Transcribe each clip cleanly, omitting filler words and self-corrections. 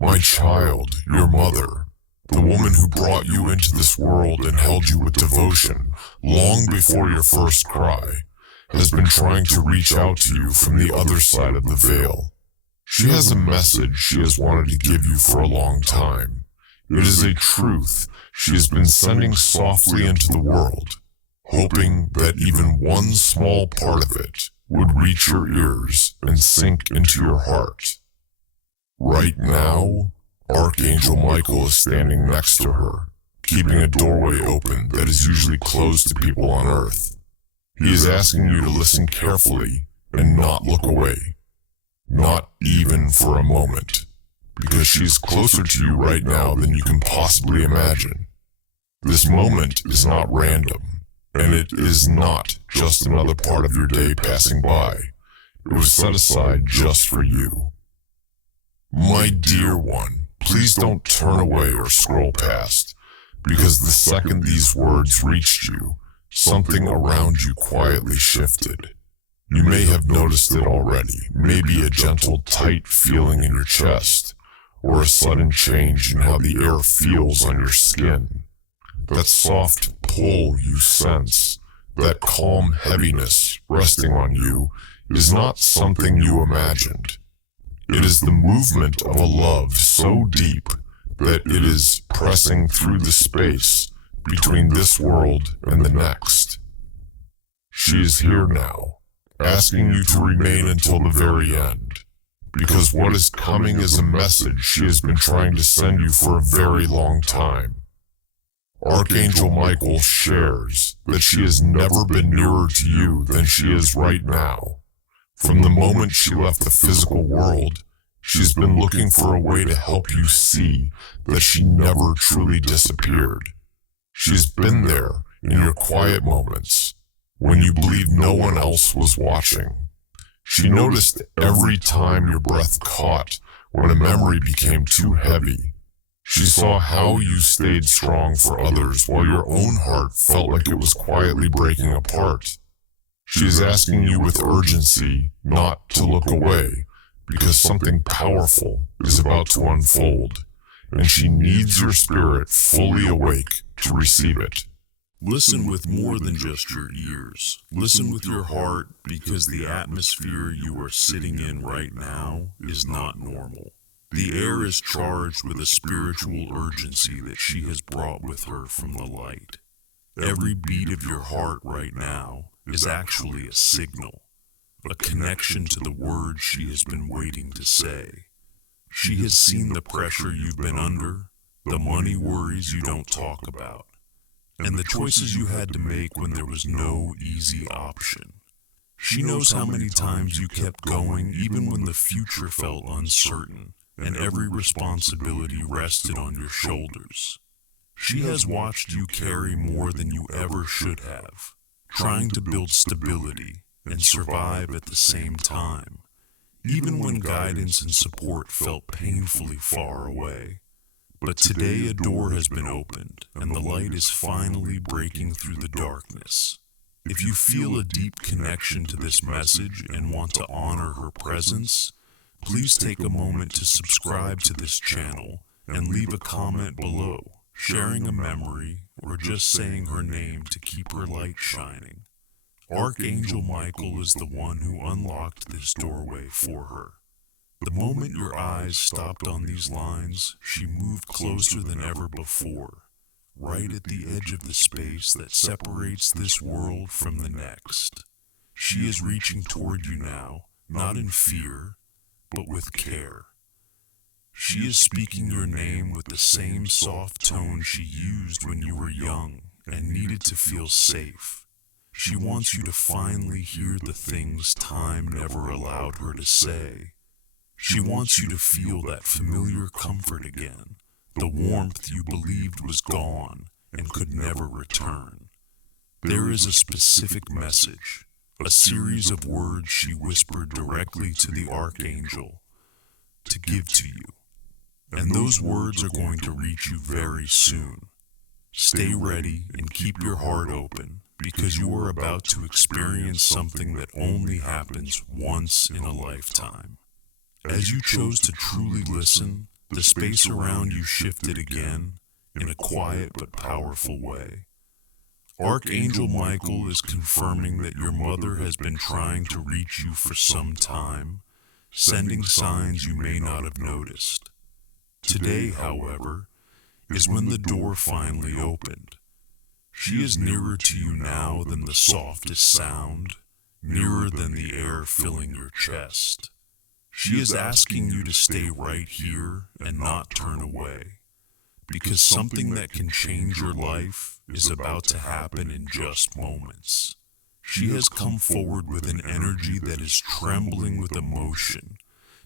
My child, your mother, the woman who brought you into this world and held you with devotion long before your first cry, has been trying to reach out to you from the other side of the veil. She has a message she has wanted to give you for a long time. It is a truth she has been sending softly into the world, hoping that even one small part of it would reach your ears and sink into your heart. Right now, Archangel Michael is standing next to her, keeping a doorway open that is usually closed to people on Earth. He is asking you to listen carefully and not look away, not even for a moment, because she is closer to you right now than you can possibly imagine. This moment is not random, and it is not just another part of your day passing by. It was set aside just for you. My dear one, please don't turn away or scroll past, because the second these words reached you, something around you quietly shifted. You may have noticed it already, maybe a gentle, tight feeling in your chest, or a sudden change in how the air feels on your skin. That soft pull you sense, that calm heaviness resting on you, is not something you imagined. It is the movement of a love so deep that it is pressing through the space between this world and the next. She is here now, asking you to remain until the very end, because what is coming is a message she has been trying to send you for a very long time. Archangel Michael shares that she has never been nearer to you than she is right now. From the moment she left the physical world, she's been looking for a way to help you see that she never truly disappeared. She's been there in your quiet moments, when you believed no one else was watching. She noticed every time your breath caught when a memory became too heavy. She saw how you stayed strong for others while your own heart felt like it was quietly breaking apart. She is asking you with urgency not to look away, because something powerful is about to unfold, and she needs your spirit fully awake to receive it. Listen with more than just your ears. Listen with your heart, because the atmosphere you are sitting in right now is not normal. The air is charged with a spiritual urgency that she has brought with her from the light. Every beat of your heart right now is actually a signal, a connection to the words she has been waiting to say. She has seen the pressure you've been under, the money worries you don't talk about, and the choices you had to make when there was no easy option. She knows how many times you kept going even when the future felt uncertain and every responsibility rested on your shoulders. She has watched you carry more than you ever should have, trying to build stability and survive at the same time, even when guidance and support felt painfully far away. But today a door has been opened, and the light is finally breaking through the darkness. If you feel a deep connection to this message and want to honor her presence, please take a moment to subscribe to this channel and leave a comment below, sharing a memory or just saying her name to keep her light shining. Archangel Michael is the one who unlocked this doorway for her. The moment your eyes stopped on these lines, she moved closer than ever before, right at the edge of the space that separates this world from the next. She is reaching toward you now, not in fear, but with care. She is speaking your name with the same soft tone she used when you were young and needed to feel safe. She wants you to finally hear the things time never allowed her to say. She wants you to feel that familiar comfort again, the warmth you believed was gone and could never return. There is a specific message, a series of words she whispered directly to the Archangel to give to you. And those words are going to reach you very soon. Stay ready and keep your heart open, because you are about to experience something that only happens once in a lifetime. As you chose to truly listen, the space around you shifted again in a quiet but powerful way. Archangel Michael is confirming that your mother has been trying to reach you for some time, sending signs you may not have noticed. Today, however, is when the door finally opened. She is nearer to you now than the softest sound, nearer than the air filling your chest. She is asking you to stay right here and not turn away, because something that can change your life is about to happen in just moments. She has come forward with an energy that is trembling with emotion,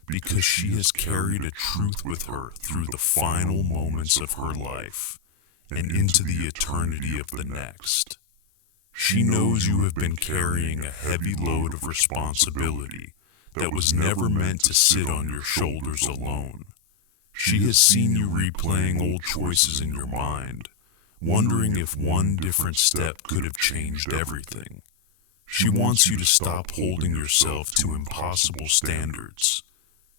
because she has carried a truth with her through the final moments of her life and into the eternity of the next. She knows you have been carrying a heavy load of responsibility that was never meant to sit on your shoulders alone. She has seen you replaying old choices in your mind, wondering if one different step could have changed everything. She wants you to stop holding yourself to impossible standards.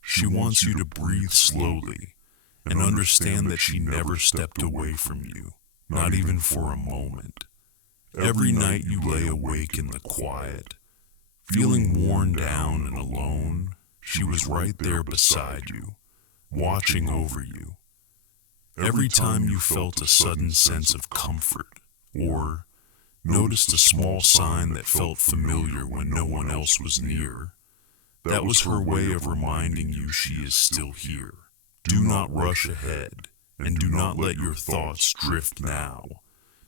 She wants you to breathe slowly and understand that she never stepped away from you, not even for a moment. Every night you lay awake in the quiet, feeling worn down and alone, she was right there beside you, watching over you. Every time you felt a sudden sense of comfort, or noticed a small sign that felt familiar when no one else was near, that was her way of reminding you she is still here. Do not rush ahead, and do not let your thoughts drift now,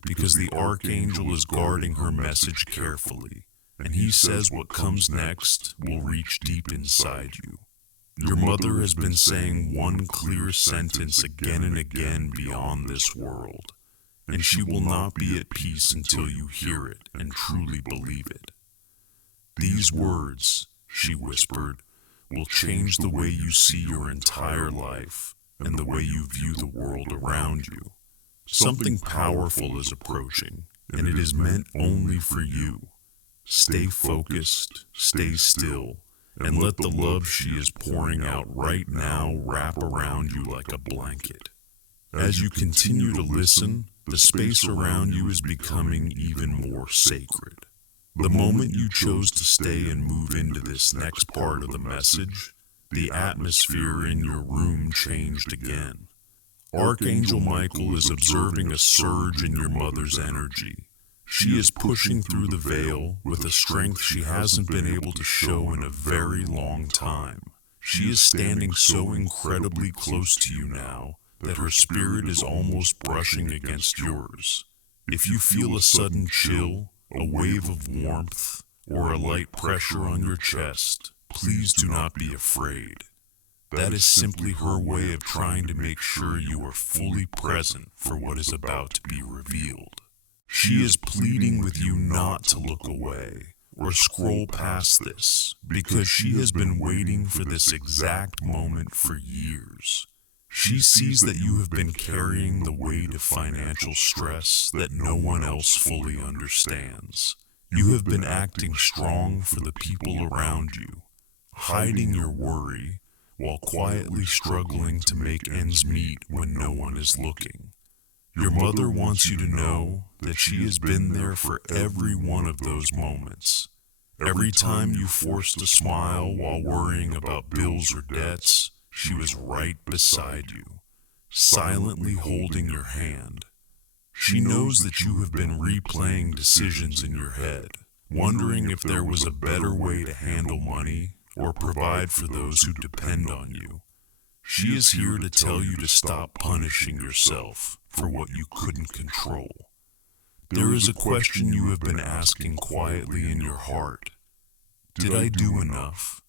because the Archangel is guarding her message carefully, and he says what comes next will reach deep inside you. Your mother has been saying one clear sentence again and again beyond this world, and she will not be at peace until you hear it and truly believe it. These words, she whispered, will change the way you see your entire life and the way you view the world around you. Something powerful is approaching, and it is meant only for you. Stay focused, stay still, and let the love she is pouring out right now wrap around you like a blanket. As you continue to listen, the space around you is becoming even more sacred. The moment you chose to stay and move into this next part of the message, the atmosphere in your room changed again. Archangel Michael is observing a surge in your mother's energy. She is pushing through the veil with a strength she hasn't been able to show in a very long time. She is standing so incredibly close to you now that her spirit is almost brushing against yours. If you feel a sudden chill, a wave of warmth, or a light pressure on your chest, please do not be afraid. That is simply her way of trying to make sure you are fully present for what is about to be revealed. She is pleading with you not to look away or scroll past this, because she has been waiting for this exact moment for years. She sees that you have been carrying the weight of financial stress that no one else fully understands. You have been acting strong for the people around you, hiding your worry while quietly struggling to make ends meet when no one is looking. Your mother wants you to know that she has been there for every one of those moments. Every time you forced a smile while worrying about bills or debts, she was right beside you, silently holding your hand. She knows that you have been replaying decisions in your head, wondering if there was a better way to handle money or provide for those who depend on you. She is here to tell you to stop punishing yourself for what you couldn't control. There is a question you have been asking quietly in your heart. Did I do enough?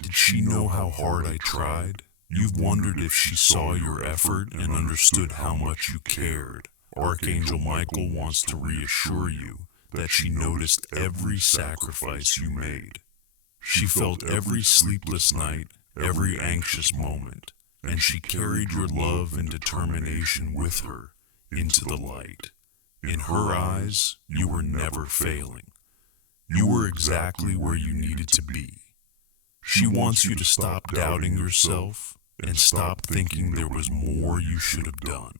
Did she know how hard I tried? You've wondered if she saw your effort and understood how much you cared. Archangel Michael wants to reassure you that she noticed every sacrifice you made. She felt every sleepless night, every anxious moment, and she carried your love and determination with her into the light. In her eyes, you were never failing. You were exactly where you needed to be. She wants you to stop doubting yourself and stop thinking there was more you should have done.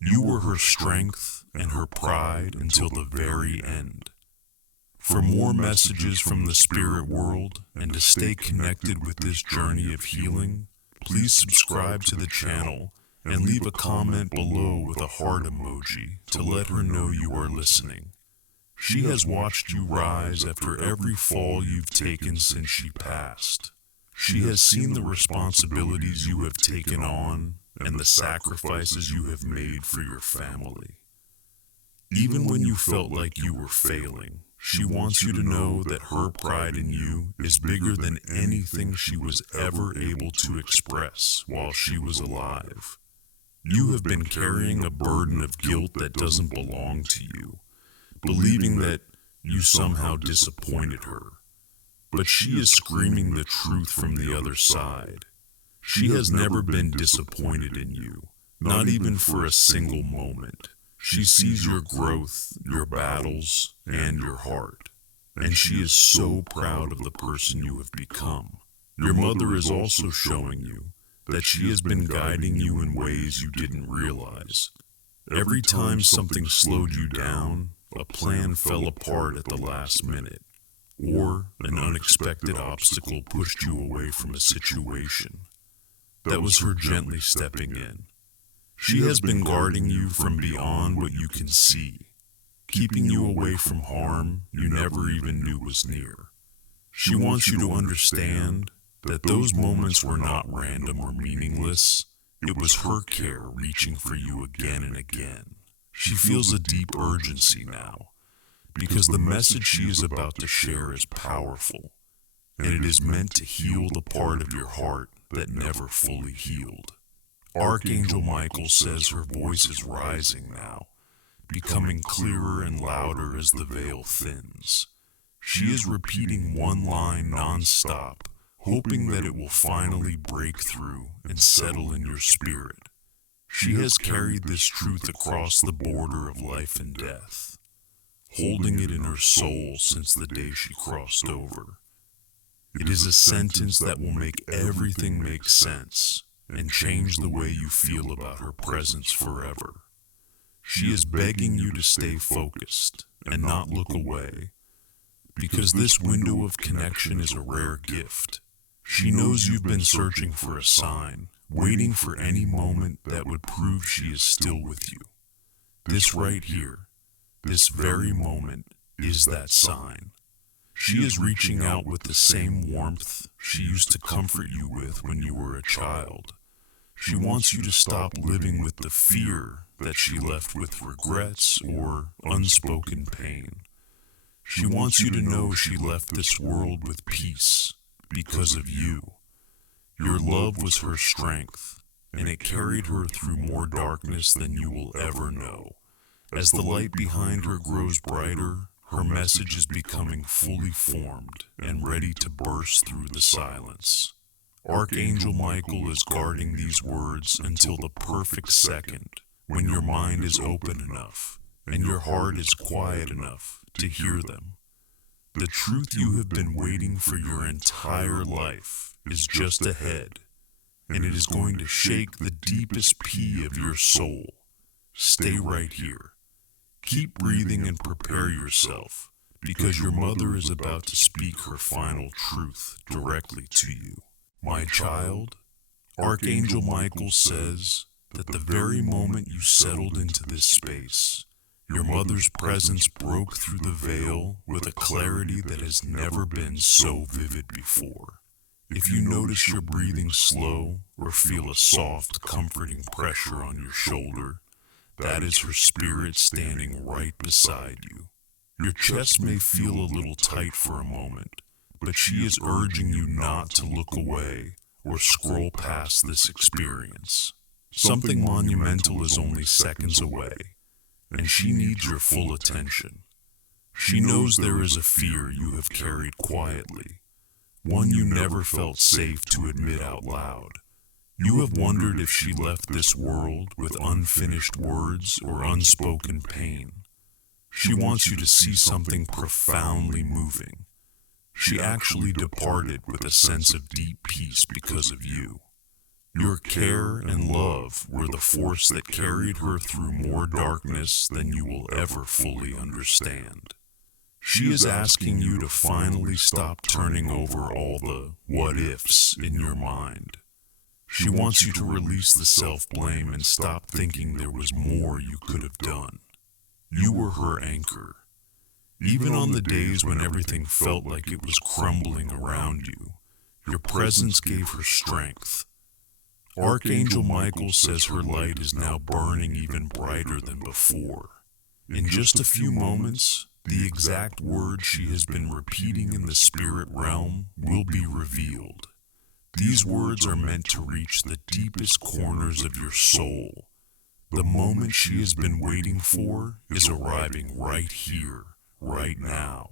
You were her strength and her pride until the very end. For more messages from the spirit world and to stay connected with this journey of healing, please subscribe to the channel and leave a comment below with a heart emoji to let her know you are listening. She has watched you rise after every fall you've taken since she passed. She has seen the responsibilities you have taken on and the sacrifices you have made for your family. Even when you felt like you were failing, she wants you to know that her pride in you is bigger than anything she was ever able to express while she was alive. You have been carrying a burden of guilt that doesn't belong to you, believing that you somehow disappointed her. But she is screaming the truth from the other side. She has never been disappointed in you, not even for a single moment. She sees your growth, your battles, and your heart, and she is so proud of the person you have become. Your mother is also showing you that she has been guiding you in ways you didn't realize. Every time something slowed you down, a plan fell apart at the last minute, or an unexpected obstacle pushed you away from a situation. That was her gently stepping in. She has been guarding you from beyond what you can see, keeping you away from harm you never even knew was near. She wants you to understand that those moments were not random or meaningless. It was her care reaching for you again and again. She feels a deep urgency now, because the message she is about to share is powerful, and it is meant to heal the part of your heart that never fully healed. Archangel Michael says her voice is rising now, becoming clearer and louder as the veil thins. She is repeating one line non-stop, hoping that it will finally break through and settle in your spirit. She has carried this truth across the border of life and death, holding it in her soul since the day she crossed over. It is a sentence that will make everything make sense and change the way you feel about her presence forever. She is begging you to stay focused and not look away, because this window of connection is a rare gift. She knows you've been searching for a sign, waiting for any moment that would prove she is still with you. This right here, this very moment, is that sign. She is reaching out with the same warmth she used to comfort you with when you were a child. She wants you to stop living with the fear that she left with regrets or unspoken pain. She wants you to know she left this world with peace because of you. Your love was her strength, and it carried her through more darkness than you will ever know. As the light behind her grows brighter, her message is becoming fully formed and ready to burst through the silence. Archangel Michael is guarding these words until the perfect second, when your mind is open enough and your heart is quiet enough to hear them. The truth you have been waiting for your entire life is just ahead, and it is going to shake the deepest pea of your soul. Stay right here. Keep breathing and prepare yourself, because your mother is about to speak her final truth directly to you. My child, Archangel Michael says that the very moment you settled into this space, your mother's presence broke through the veil with a clarity that has never been so vivid before. If you notice your breathing slow or feel a soft, comforting pressure on your shoulder, that is her spirit standing right beside you. Your chest may feel a little tight for a moment, but she is urging you not to look away or scroll past this experience. Something monumental is only seconds away, and she needs your full attention. She knows there is a fear you have carried quietly, one you never felt safe to admit out loud. You have wondered if she left this world with unfinished words or unspoken pain. She wants you to see something profoundly moving. She actually departed with a sense of deep peace because of you. Your care and love were the force that carried her through more darkness than you will ever fully understand. She is asking you to finally stop turning over all the what-ifs in your mind. She wants you to release the self-blame and stop thinking there was more you could have done. You were her anchor. Even on the days when everything felt like it was crumbling around you, your presence gave her strength. Archangel Michael says her light is now burning even brighter than before. In just a few moments, the exact words she has been repeating in the spirit realm will be revealed. These words are meant to reach the deepest corners of your soul. The moment she has been waiting for is arriving right here, right now.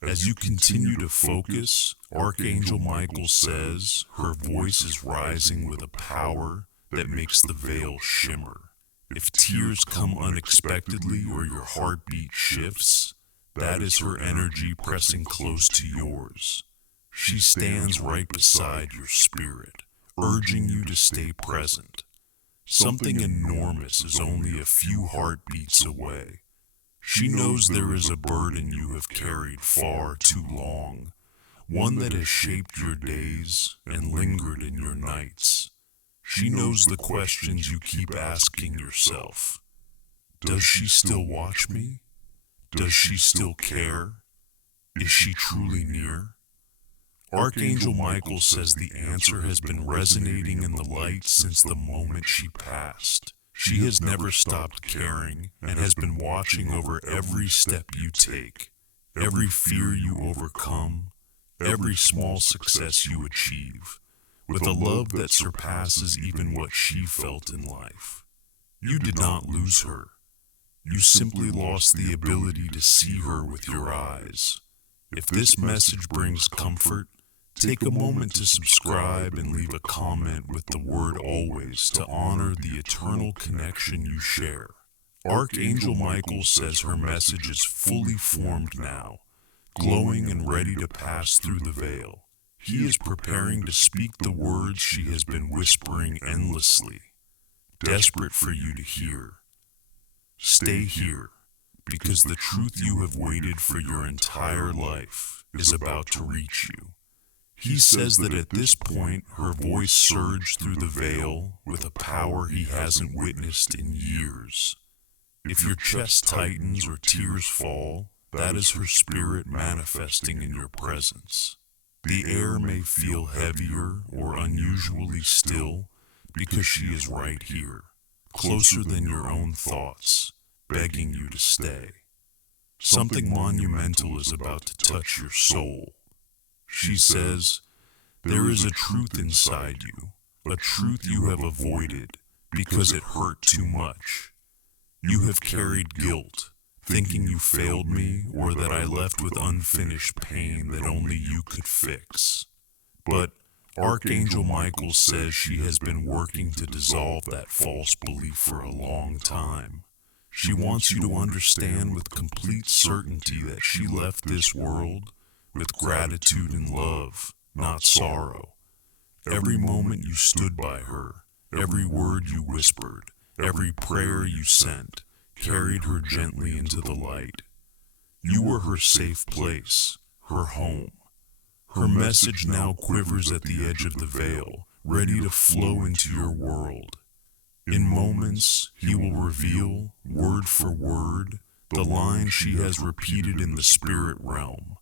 As you continue to focus, Archangel Michael says her voice is rising with a power that makes the veil shimmer. If tears come unexpectedly or your heartbeat shifts, that is her energy pressing close to yours. She stands right beside your spirit, urging you to stay present. Something enormous is only a few heartbeats away. She knows there is a burden you have carried far too long, one that has shaped your days and lingered in your nights. She knows the questions you keep asking yourself. Does she still watch me? Does she still care? Is she truly near? Archangel Michael says the answer has been resonating in the light since the moment she passed. She has never stopped caring and has been watching over every step you take, every fear you overcome, every small success you achieve, with a love that surpasses even what she felt in life. You did not lose her. You simply lost the ability to see her with your eyes. If this message brings comfort, take a moment to subscribe and leave a comment with the word always to honor the eternal connection you share. Archangel Michael says her message is fully formed now, glowing and ready to pass through the veil. He is preparing to speak the words she has been whispering endlessly, desperate for you to hear. Stay here, because the truth you have waited for your entire life is about to reach you. He says that at this point, her voice surged through the veil with a power he hasn't witnessed in years. If your chest tightens or tears fall, that is her spirit manifesting in your presence. The air may feel heavier or unusually still because she is right here, closer than your own thoughts, begging you to stay. Something monumental is about to touch your soul. She says, there is a truth inside you, a truth you have avoided because it hurt too much. You have carried guilt, thinking you failed me or that I left with unfinished pain that only you could fix. But Archangel Michael says she has been working to dissolve that false belief for a long time. She wants you to understand with complete certainty that she left this world with gratitude and love, not sorrow. Every moment you stood by her, every word you whispered, every prayer you sent, carried her gently into the light. You were her safe place, her home. Her message now quivers at the edge of the veil, ready to flow into your world. In moments, he will reveal, word for word, the line she has repeated in the spirit realm,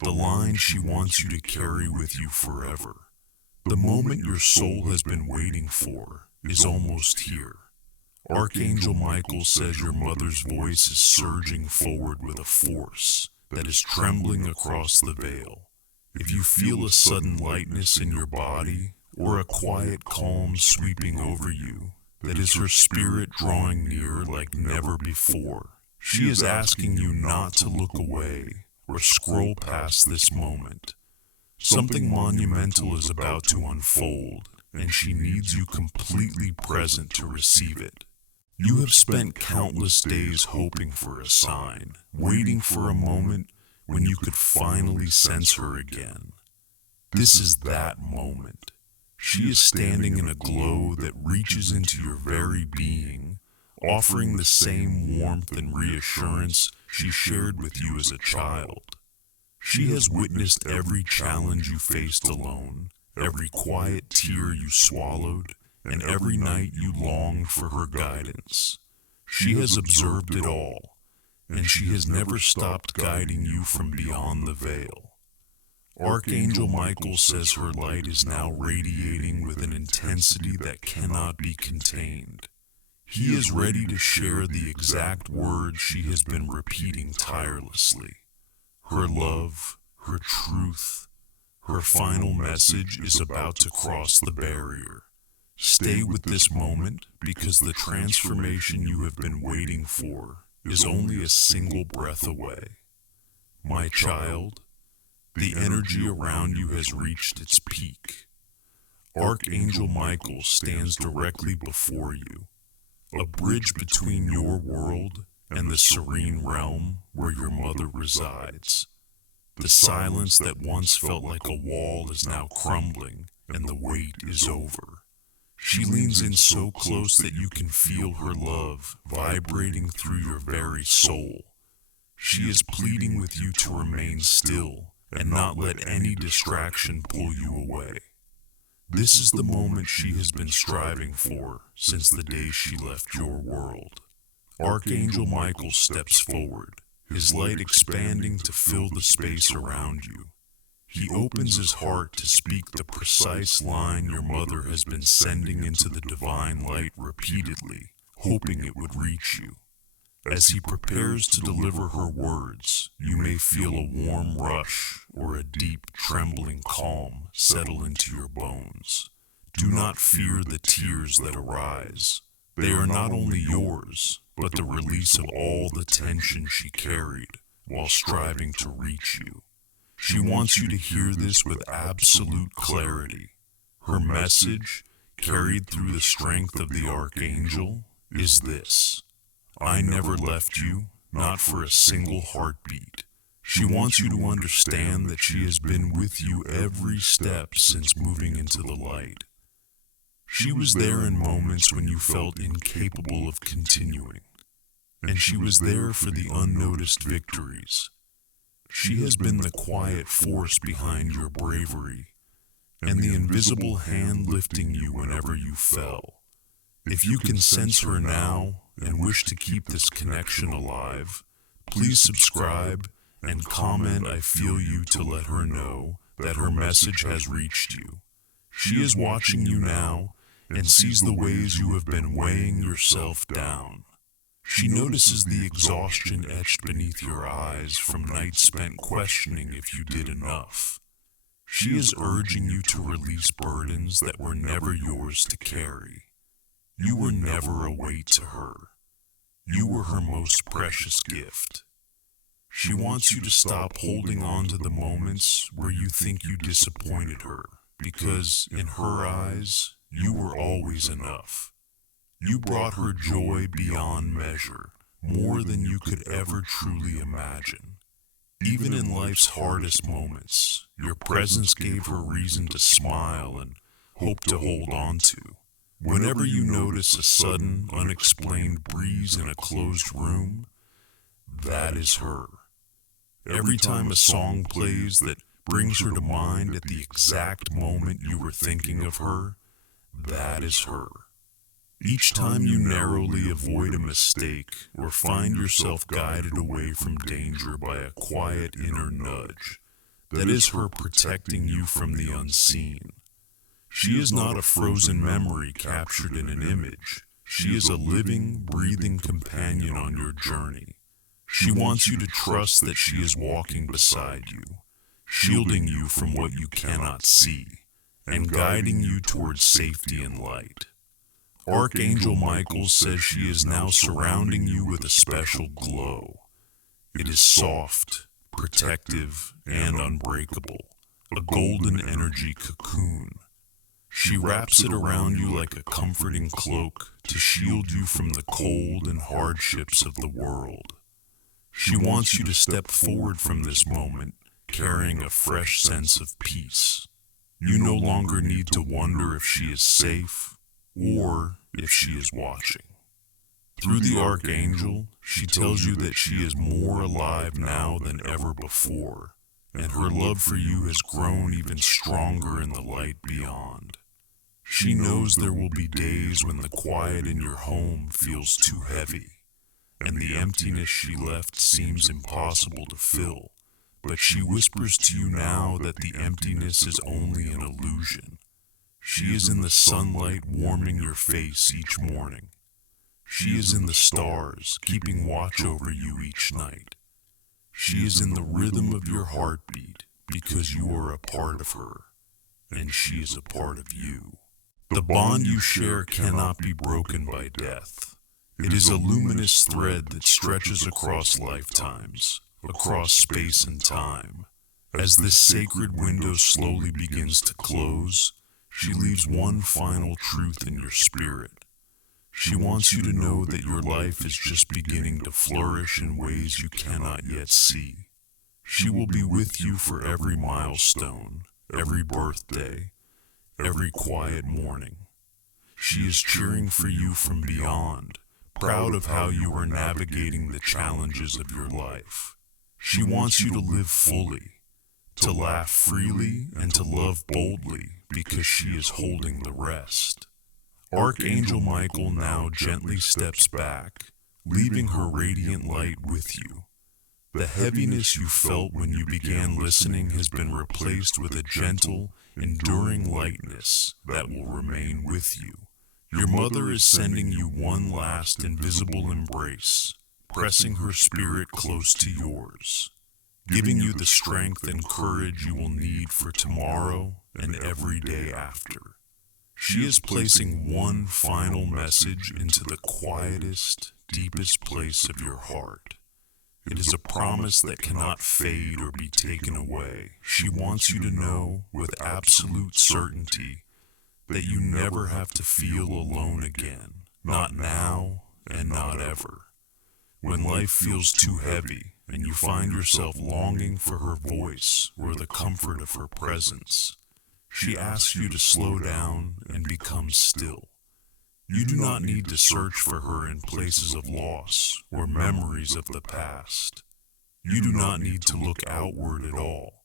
the line she wants you to carry with you forever. The moment your soul has been waiting for is almost here. Archangel Michael says your mother's voice is surging forward with a force that is trembling across the veil. If you feel a sudden lightness in your body or a quiet calm sweeping over you, that is her spirit drawing near like never before. She is asking you not to look away or scroll past this moment. Something monumental is about to unfold, and she needs you completely present to receive it. You have spent countless days hoping for a sign, waiting for a moment when you could finally sense her again. This is that moment. She is standing in a glow that reaches into your very being, offering the same warmth and reassurance she shared with you as a child. She has witnessed every challenge you faced alone, every quiet tear you swallowed, and every night you longed for her guidance. She has observed it all, and she has never stopped guiding you from beyond the veil. Archangel Michael says her light is now radiating with an intensity that cannot be contained. He is ready to share the exact words she has been repeating tirelessly. Her love, her truth, her final message is about to cross the barrier. Stay with this moment, because the transformation you have been waiting for is only a single breath away. My child, the energy around you has reached its peak. Archangel Michael stands directly before you, a bridge between your world and the serene realm where your mother resides. The silence that once felt like a wall is now crumbling, and the wait is over. She leans in so close that you can feel her love vibrating through your very soul. She is pleading with you to remain still and not let any distraction pull you away. This is the moment she has been striving for since the day she left your world. Archangel Michael steps forward, his light expanding to fill the space around you. He opens his heart to speak the precise line your mother has been sending into the divine light repeatedly, hoping it would reach you. As he prepares to deliver her words, you may feel a warm rush or a deep, trembling calm settle into your bones. Do not fear the tears that arise. They are not only yours, but the release of all the tension she carried while striving to reach you. She wants you to hear this with absolute clarity. Her message, carried through the strength of the Archangel, is this: I never left you, not for a single heartbeat. She wants you to understand that she has been with you every step since moving into the light. She was there in moments when you felt incapable of continuing, and she was there for the unnoticed victories. She has been the quiet force behind your bravery, and the invisible hand lifting you whenever you fell. If you can sense her now and wish to keep this connection alive, please subscribe and comment "I feel you" to let her know that her message has reached you. She is watching you now and sees the ways you have been weighing yourself down. She notices the exhaustion etched beneath your eyes from nights spent questioning if you did enough. She is urging you to release burdens that were never yours to carry. You were never a weight to her. You were her most precious gift. She wants you to stop holding on to the moments where you think you disappointed her, because in her eyes, you were always enough. You brought her joy beyond measure, more than you could ever truly imagine. Even in life's hardest moments, your presence gave her reason to smile and hope to hold on to. Whenever you notice a sudden, unexplained breeze in a closed room, that is her. Every time a song plays that brings her to mind at the exact moment you were thinking of her, that is her. Each time you narrowly avoid a mistake or find yourself guided away from danger by a quiet inner nudge, that is her protecting you from the unseen. She is not a frozen memory captured in an image. She is a living, breathing companion on your journey. She wants you to trust that she is walking beside you, shielding you from what you cannot see, and guiding you towards safety and light. Archangel Michael says she is now surrounding you with a special glow. It is soft, protective, and unbreakable, a golden energy cocoon. She wraps it around you like a comforting cloak to shield you from the cold and hardships of the world. She wants you to step forward from this moment carrying a fresh sense of peace. You no longer need to wonder if she is safe or if she is watching. Through the Archangel, she tells you that she is more alive now than ever before, and her love for you has grown even stronger in the light beyond. She knows there will be days when the quiet in your home feels too heavy, and the emptiness she left seems impossible to fill, but she whispers to you now that the emptiness is only an illusion. She is in the sunlight warming your face each morning. She is in the stars, keeping watch over you each night. She is in the rhythm of your heartbeat, because you are a part of her, and she is a part of you. The bond you share cannot be broken by death. It is a luminous thread that stretches across lifetimes, across space and time. As this sacred window slowly begins to close, she leaves one final truth in your spirit. She wants you to know that your life is just beginning to flourish in ways you cannot yet see. She will be with you for every milestone, every birthday, every quiet morning. She is cheering for you from beyond, proud of how you are navigating the challenges of your life. She wants you to live fully, to laugh freely, and to love boldly, because she is holding the rest. Archangel Michael now gently steps back, leaving her radiant light with you. The heaviness you felt when you began listening has been replaced with a gentle, enduring lightness that will remain with you. Your mother is sending you one last invisible embrace, pressing her spirit close to yours, giving you the strength and courage you will need for tomorrow and every day after. She is placing one final message into the quietest, deepest place of your heart. It is a promise that cannot fade or be taken away. She wants you to know with absolute certainty that you never have to feel alone again, not now and not ever. When life feels too heavy and you find yourself longing for her voice or the comfort of her presence, she asks you to slow down and become still. You do not need to search for her in places of loss or memories of the past. You do not need to look outward at all.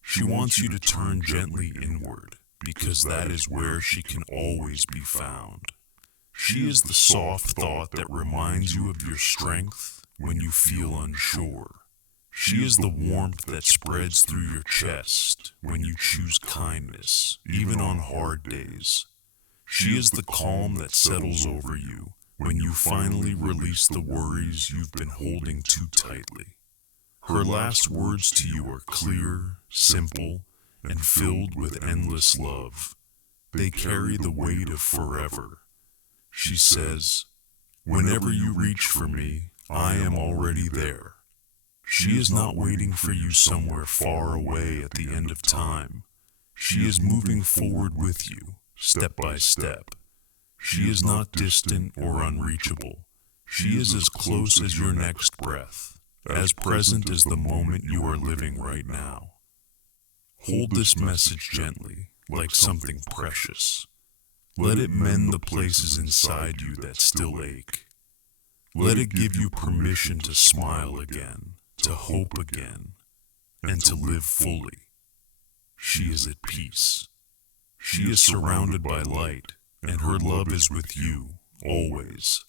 She wants you to turn gently inward, because that is where she can always be found. She is the soft thought that reminds you of your strength when you feel unsure. She is the warmth that spreads through your chest when you choose kindness, even on hard days. She is the calm that settles over you when you finally release the worries you've been holding too tightly. Her last words to you are clear, simple, and filled with endless love. They carry the weight of forever. She says, "Whenever you reach for me, I am already there." She is not waiting for you somewhere far away at the end of time. She is moving forward with you, step by step. She is not distant or unreachable. She is as close as your next breath, as present as the moment you are living right now. Hold this message gently, like something precious. Let it mend the places inside you that still ache. Let it give you permission to smile again, to hope again, and to live fully. She is at peace. She is surrounded by light, and her love is with you, always.